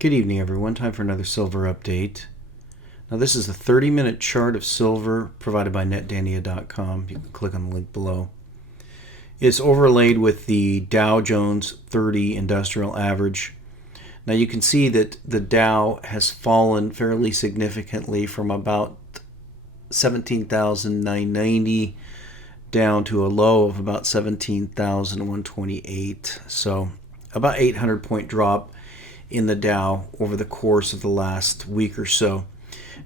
Good evening, everyone. Time for another silver update. Now, this is a 30-minute chart of silver provided by netdania.com. You can click on the link below. It's overlaid with the Dow Jones 30 Industrial Average. Now, you can see that the Dow has fallen fairly significantly from about 17,990 down to a low of about 17,128. So, about 800-point drop in the Dow over the course of the last week or so.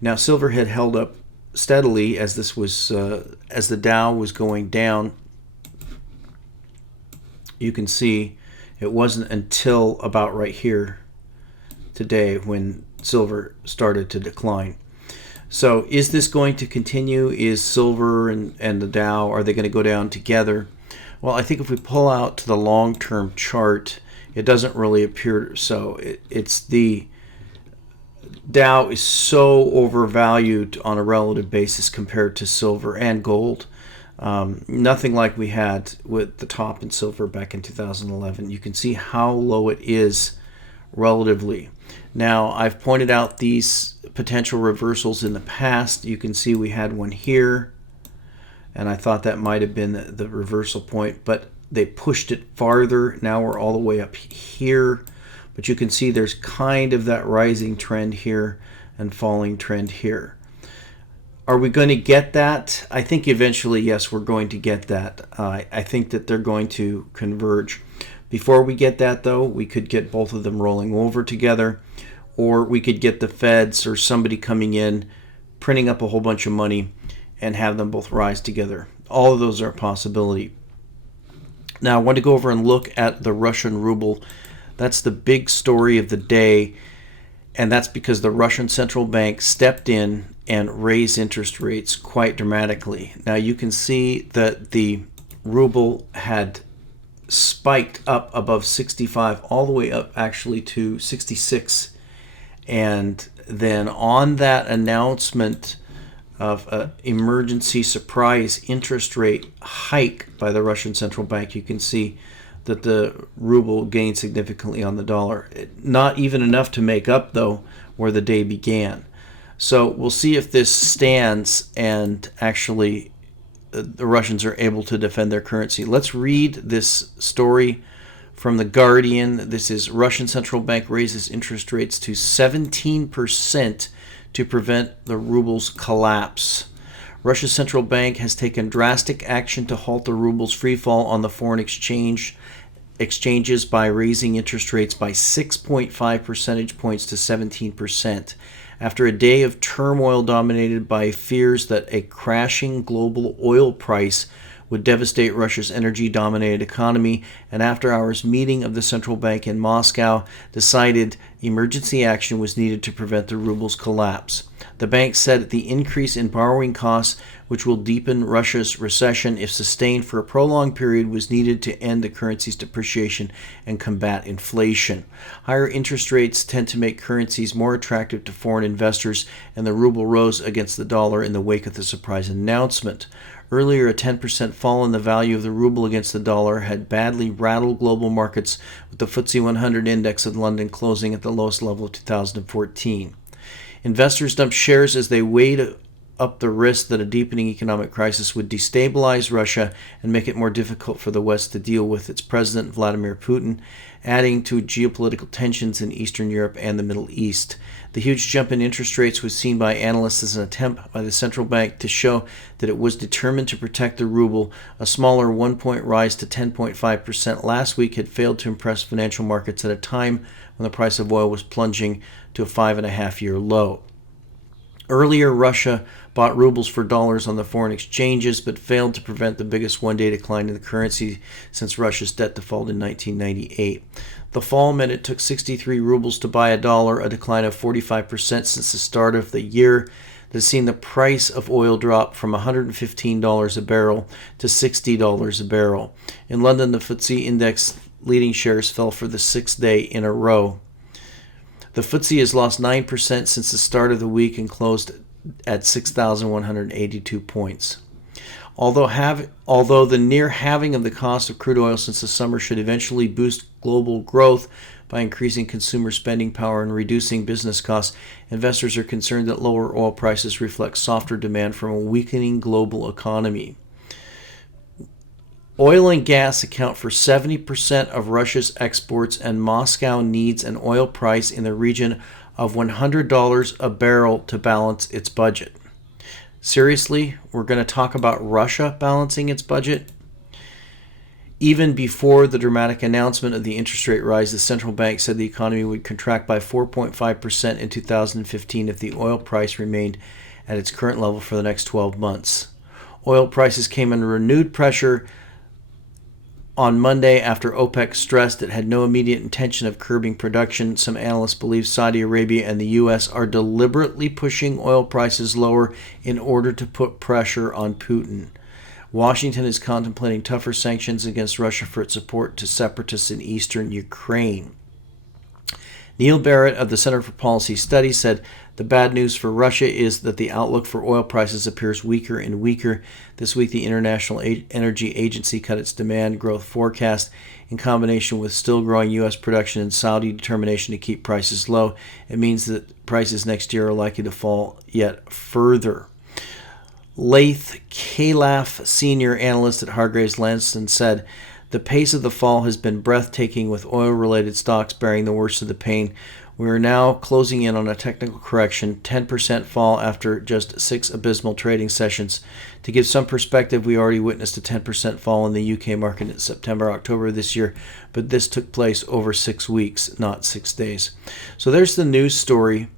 Now, silver had held up steadily as as the Dow was going down. You can see it wasn't until about right here today when silver started to decline. So, is this going to continue? Is silver and the Dow, are they going to go down together? Well, I think if we pull out to the long-term chart, it doesn't really appear so. It's the Dow is so overvalued on a relative basis compared to silver and gold. Nothing like we had with the top in silver back in 2011. You can see how low it is relatively. Now, I've pointed out these potential reversals in the past. You can see we had one here, and I thought that might have been the reversal point, but they pushed it farther. Now we're all the way up here, but you can see there's kind of that rising trend here and falling trend here. Are we going to get that? I think eventually, yes, we're going to get that. I think that they're going to converge. Before we get that, though, we could get both of them rolling over together, or we could get the Feds or somebody coming in, printing up a whole bunch of money, and have them both rise together. All of those are a possibility. Now, I want to go over and look at the Russian ruble. That's the big story of the day, and that's because the Russian central bank stepped in and raised interest rates quite dramatically. Now, you can see that the ruble had spiked up above 65, all the way up actually to 66. And then on that announcement of an emergency surprise interest rate hike by the Russian central bank, you can see that the ruble gained significantly on the dollar. Not even enough to make up, though, where the day began. So we'll see if this stands and actually the Russians are able to defend their currency. Let's read this story from The Guardian. This is Russian central bank raises interest rates to 17% to prevent the ruble's collapse. Russia's central bank has taken drastic action to halt the ruble's freefall on the foreign exchanges by raising interest rates by 6.5 percentage points to 17%. After a day of turmoil dominated by fears that a crashing global oil price would devastate Russia's energy-dominated economy, an after-hours meeting of the central bank in Moscow decided emergency action was needed to prevent the ruble's collapse. The bank said the increase in borrowing costs, which will deepen Russia's recession if sustained for a prolonged period, was needed to end the currency's depreciation and combat inflation. Higher interest rates tend to make currencies more attractive to foreign investors, and the ruble rose against the dollar in the wake of the surprise announcement. Earlier, a 10% fall in the value of the ruble against the dollar had badly rattled global markets, with the FTSE 100 index in London closing at the lowest level of 2014. Investors dumped shares as they weighed up the risk that a deepening economic crisis would destabilize Russia and make it more difficult for the West to deal with its president, Vladimir Putin, adding to geopolitical tensions in Eastern Europe and the Middle East. The huge jump in interest rates was seen by analysts as an attempt by the central bank to show that it was determined to protect the ruble. A smaller 1-point rise to 10.5% last week had failed to impress financial markets at a time when the price of oil was plunging to a 5.5-year low. Earlier, Russia bought rubles for dollars on the foreign exchanges, but failed to prevent the biggest one-day decline in the currency since Russia's debt default in 1998. The fall meant it took 63 rubles to buy a dollar, a decline of 45% since the start of the year. That has seen the price of oil drop from $115 a barrel to $60 a barrel. In London, the FTSE index leading shares fell for the sixth day in a row. The FTSE has lost 9% since the start of the week and closed at 6,182 points. Although the near halving of the cost of crude oil since the summer should eventually boost global growth, by increasing consumer spending power and reducing business costs. Investors are concerned that lower oil prices reflect softer demand from a weakening global economy. Oil and gas account for 70% of Russia's exports, and Moscow needs an oil price in the region of $100 a barrel to balance its budget. Seriously, we're going to talk about Russia balancing its budget? Even before the dramatic announcement of the interest rate rise, the central bank said the economy would contract by 4.5% in 2015 if the oil price remained at its current level for the next 12 months. Oil prices came under renewed pressure on Monday after OPEC stressed it had no immediate intention of curbing production. Some analysts believe Saudi Arabia and the U.S. are deliberately pushing oil prices lower in order to put pressure on Putin. Washington is contemplating tougher sanctions against Russia for its support to separatists in eastern Ukraine. Neil Barrett of the Center for Policy Studies said the bad news for Russia is that the outlook for oil prices appears weaker and weaker. This week, the International Energy Agency cut its demand growth forecast. In combination with still growing U.S. production and Saudi determination to keep prices low, it means that prices next year are likely to fall yet further. Laith Calaf, senior analyst at Hargreaves Lansden, said the pace of the fall has been breathtaking, with oil-related stocks bearing the worst of the pain. We are now closing in on a technical correction, 10% fall after just 6 abysmal trading sessions. To give some perspective, we already witnessed a 10% fall in the UK market in September, October this year, but this took place over 6 weeks, not 6 days. So there's the news story.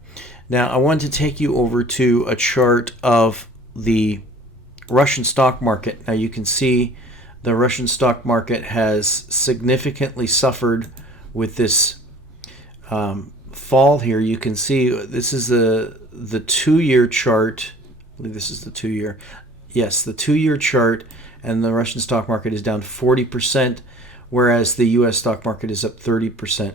Now, I want to take you over to a chart of the Russian stock market. Now, you can see the Russian stock market has significantly suffered with this fall here. You can see this is the 2-year chart. I believe this is the 2-year. Yes, the 2-year chart, and the Russian stock market is down 40%, whereas the U.S. stock market is up 30%.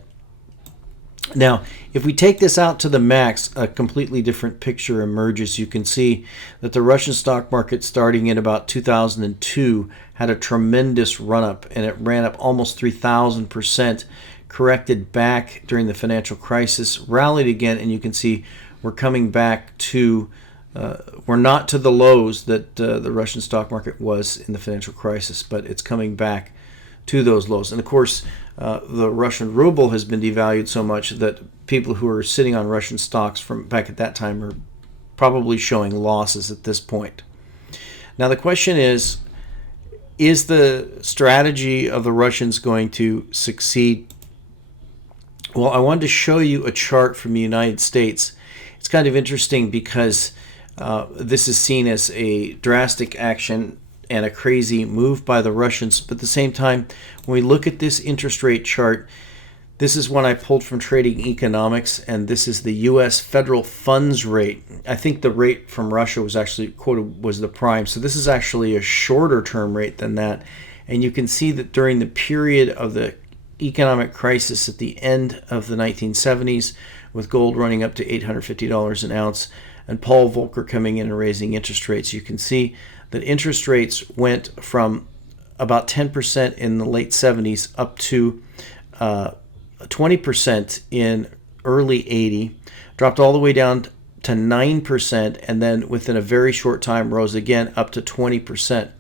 Now, if we take this out to the max, a completely different picture emerges. You can see that the Russian stock market, starting in about 2002, had a tremendous run-up, and it ran up almost 3,000%, corrected back during the financial crisis, rallied again, and you can see we're coming back to, we're not to the lows that the Russian stock market was in the financial crisis, but it's coming back to those lows. And of course, the Russian ruble has been devalued so much that people who are sitting on Russian stocks from back at that time are probably showing losses at this point. Now the question is the strategy of the Russians going to succeed? Well, I wanted to show you a chart from the United States. It's kind of interesting because this is seen as a drastic action and a crazy move by the Russians. But at the same time, when we look at this interest rate chart, this is one I pulled from Trading Economics, and this is the U.S. federal funds rate. I think the rate from Russia was actually quoted was the prime. So this is actually a shorter term rate than that. And you can see that during the period of the economic crisis at the end of the 1970s, with gold running up to $850 an ounce, and Paul Volcker coming in and raising interest rates, you can see that interest rates went from about 10% in the late 70s up to 20% in early 80, dropped all the way down to 9%, and then within a very short time rose again up to 20%.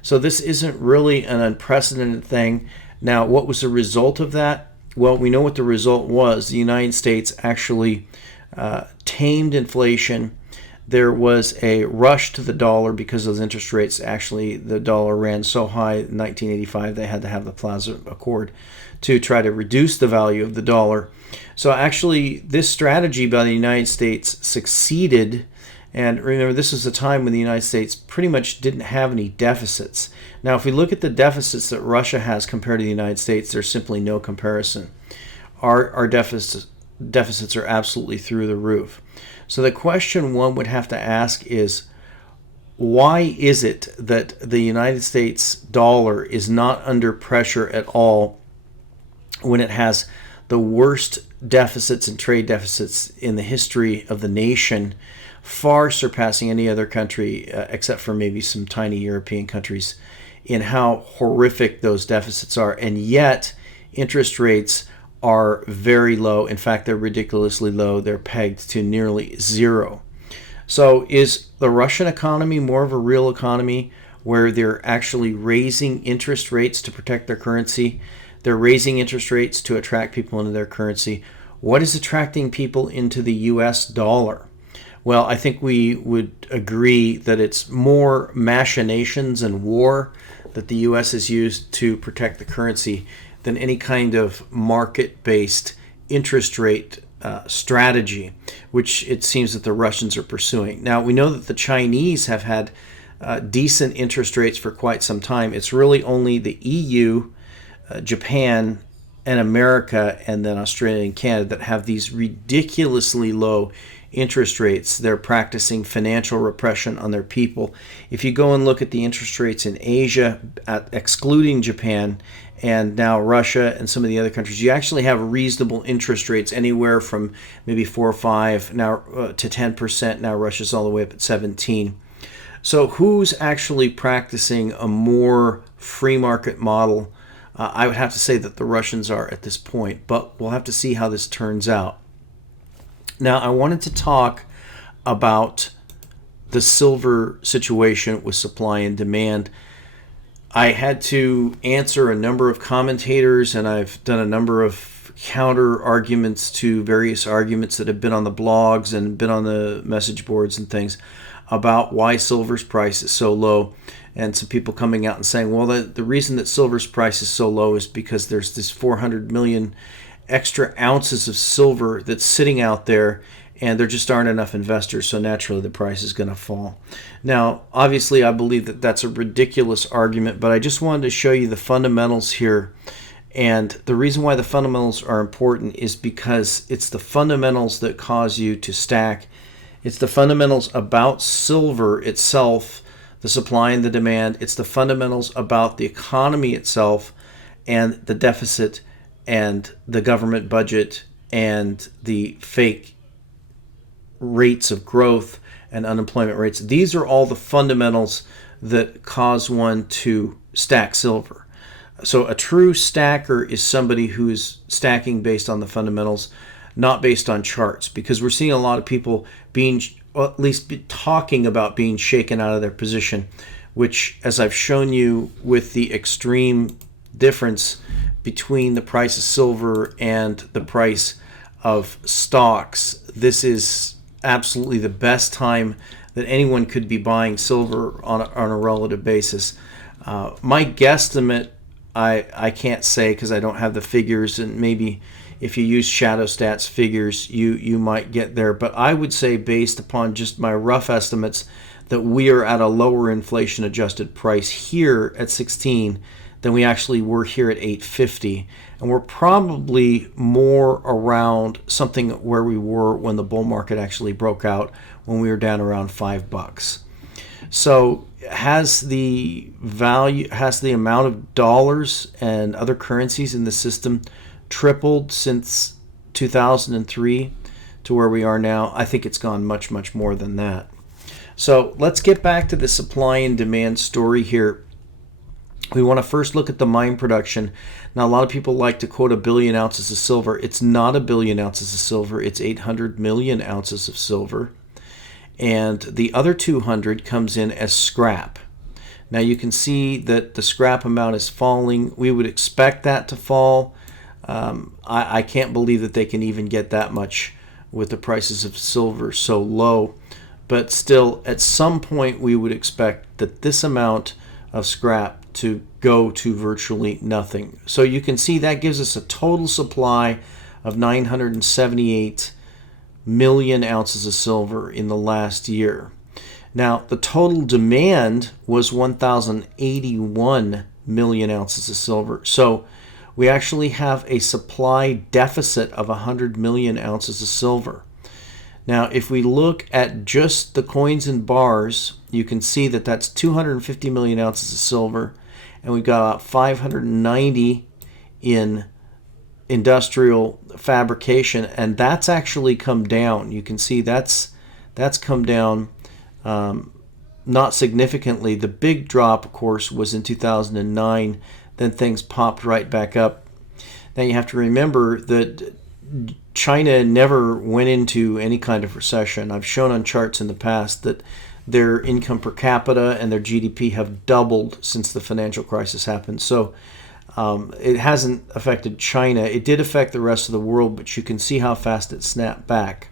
So this isn't really an unprecedented thing. Now, what was the result of that? Well, we know what the result was. The United States actually tamed inflation. There was a rush to the dollar because of those interest rates. Actually, the dollar ran so high in 1985 they had to have the Plaza Accord to try to reduce the value of the dollar. So actually, this strategy by the United States succeeded. And remember, this was a time when the United States pretty much didn't have any deficits. Now, if we look at the deficits that Russia has compared to the United States, there's simply no comparison. Our deficits are absolutely through the roof. So the question one would have to ask is, why is it that the United States dollar is not under pressure at all when it has the worst deficits and trade deficits in the history of the nation, far surpassing any other country except for maybe some tiny European countries, in how horrific those deficits are? And yet interest rates are very low. In fact, they're ridiculously low. They're pegged to nearly zero. So is the Russian economy more of a real economy where they're actually raising interest rates to protect their currency? They're raising interest rates to attract people into their currency. What is attracting people into the US dollar? Well, I think we would agree that it's more machinations and war that the US has used to protect the currency than any kind of market-based interest rate strategy, which it seems that the Russians are pursuing. Now, we know that the Chinese have had decent interest rates for quite some time. It's really only the EU, Japan, and America, and then Australia and Canada that have these ridiculously low interest rates. They're practicing financial repression on their people. If you go and look at the interest rates in Asia, excluding Japan, and now Russia and some of the other countries, you actually have reasonable interest rates anywhere from maybe 4 or 5 now to 10%. Now Russia's all the way up at 17. So who's actually practicing a more free market model? I would have to say that the Russians are at this point, but we'll have to see how this turns out. Now, I wanted to talk about the silver situation with supply and demand. I had to answer a number of commentators, and I've done a number of counter arguments to various arguments that have been on the blogs and been on the message boards and things about why silver's price is so low. And some people coming out and saying, well, the reason that silver's price is so low is because there's this 400 million extra ounces of silver that's sitting out there, and there just aren't enough investors, so naturally the price is going to fall. Now, obviously, I believe that that's a ridiculous argument, but I just wanted to show you the fundamentals here. And the reason why the fundamentals are important is because it's the fundamentals that cause you to stack. It's the fundamentals about silver itself, the supply and the demand. It's the fundamentals about the economy itself and the deficit and the government budget and the fake rates of growth and unemployment rates. These are all the fundamentals that cause one to stack silver. So a true stacker is somebody who is stacking based on the fundamentals, not based on charts, because we're seeing a lot of people being, or at least talking about being shaken out of their position, which, as I've shown you with the extreme difference between the price of silver and the price of stocks, this is absolutely the best time that anyone could be buying silver on a relative basis. My guesstimate, I can't say because I don't have the figures, and maybe if you use Shadow Stats figures, you might get there. But I would say, based upon just my rough estimates, that we are at a lower inflation adjusted price here at 16 than we actually were here at 850. And we're probably more around something where we were when the bull market actually broke out, when we were down around $5. So has the amount of dollars and other currencies in the system tripled since 2003 to where we are now? I think it's gone much, much more than that. So let's get back to the supply and demand story here. We want to first look at the mine production. Now, a lot of people like to quote 1 billion ounces of silver. It's not 1 billion ounces of silver. It's 800 million ounces of silver. And the other 200 comes in as scrap. Now, you can see that the scrap amount is falling. We would expect that to fall. I can't believe that they can even get that much with the prices of silver so low. But still, at some point, we would expect that this amount of scrap to go to virtually nothing. So you can see that gives us a total supply of 978 million ounces of silver in the last year. Now, the total demand was 1,081 million ounces of silver. So we actually have a supply deficit of 100 million ounces of silver. Now, if we look at just the coins and bars, you can see that that's 250 million ounces of silver, and we've got about 590 in industrial fabrication, and that's actually come down. You can see that's come down not significantly. The big drop, of course, was in 2009. Then things popped right back up. Now you have to remember that China never went into any kind of recession. I've shown on charts in the past that their income per capita and their GDP have doubled since the financial crisis happened. So it hasn't affected China. It did affect the rest of the world, but you can see how fast it snapped back.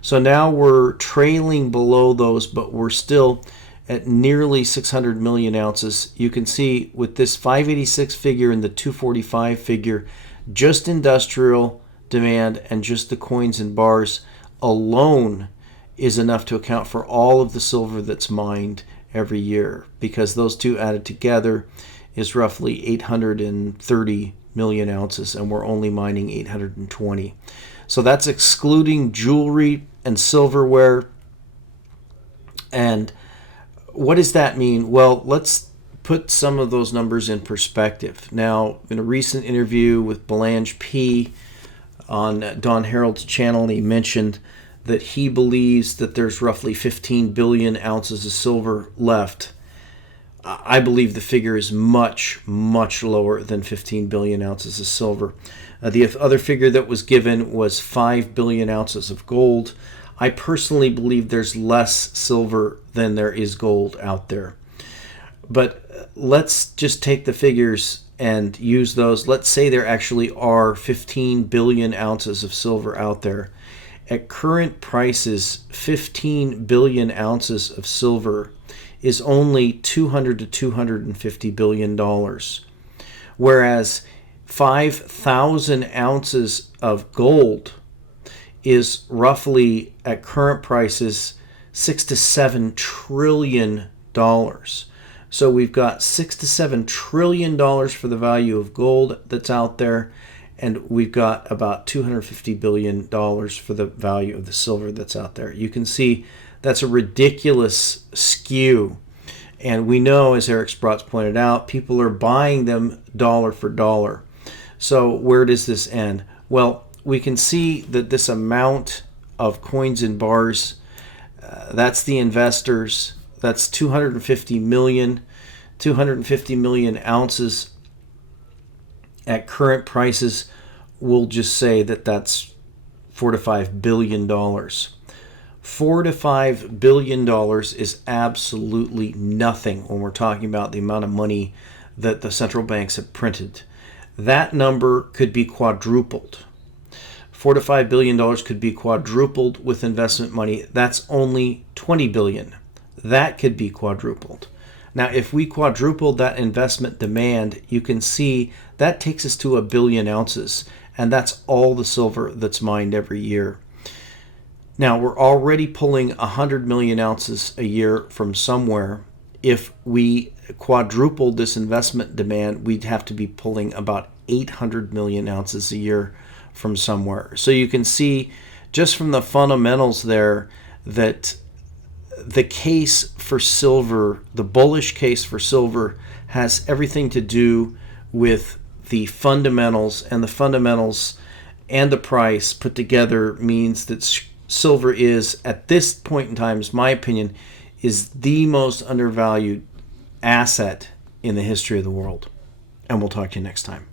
So now we're trailing below those, but we're still at nearly 600 million ounces. You can see with this 586 figure and the 245 figure, just industrial demand and just the coins and bars alone is enough to account for all of the silver that's mined every year, because those two added together is roughly 830 million ounces, and we're only mining 820. So that's excluding jewelry and silverware. And what does that mean? Well, let's put some of those numbers in perspective. Now, in a recent interview with Belange P on Don Harold's channel, he mentioned that he believes that there's roughly 15 billion ounces of silver left. I believe the figure is much, much lower than 15 billion ounces of silver. The other figure that was given was 5 billion ounces of gold. I personally believe there's less silver than there is gold out there. But let's just take the figures and use those. Let's say there actually are 15 billion ounces of silver out there. At current prices, 15 billion ounces of silver is only $200 to $250 billion. Whereas 5,000 ounces of gold is roughly, at current prices, $6 to $7 trillion. So we've got $6 to $7 trillion for the value of gold that's out there, and we've got about $250 billion for the value of the silver that's out there. You can see that's a ridiculous skew. And we know, as Eric Sprotz pointed out, people are buying them dollar for dollar. So where does this end? Well, we can see that this amount of coins and bars, that's the investors. That's 250 million ounces at current prices. We'll just say that that's $4 to $5 billion. $4 to $5 billion is absolutely nothing when we're talking about the amount of money that the central banks have printed. That number could be quadrupled. $4 to $5 billion could be quadrupled with investment money. That's only 20 billion. That could be quadrupled. Now, if we quadrupled that investment demand, you can see that takes us to 1 billion ounces, and that's all the silver that's mined every year. Now, we're already pulling 100 million ounces a year from somewhere. If we quadrupled this investment demand, we'd have to be pulling about 800 million ounces a year from somewhere. So you can see just from the fundamentals there that the case for silver, the bullish case for silver, has everything to do with the fundamentals, and the fundamentals and the price put together means that silver is, at this point in time, is my opinion, is the most undervalued asset in the history of the world. And we'll talk to you next time.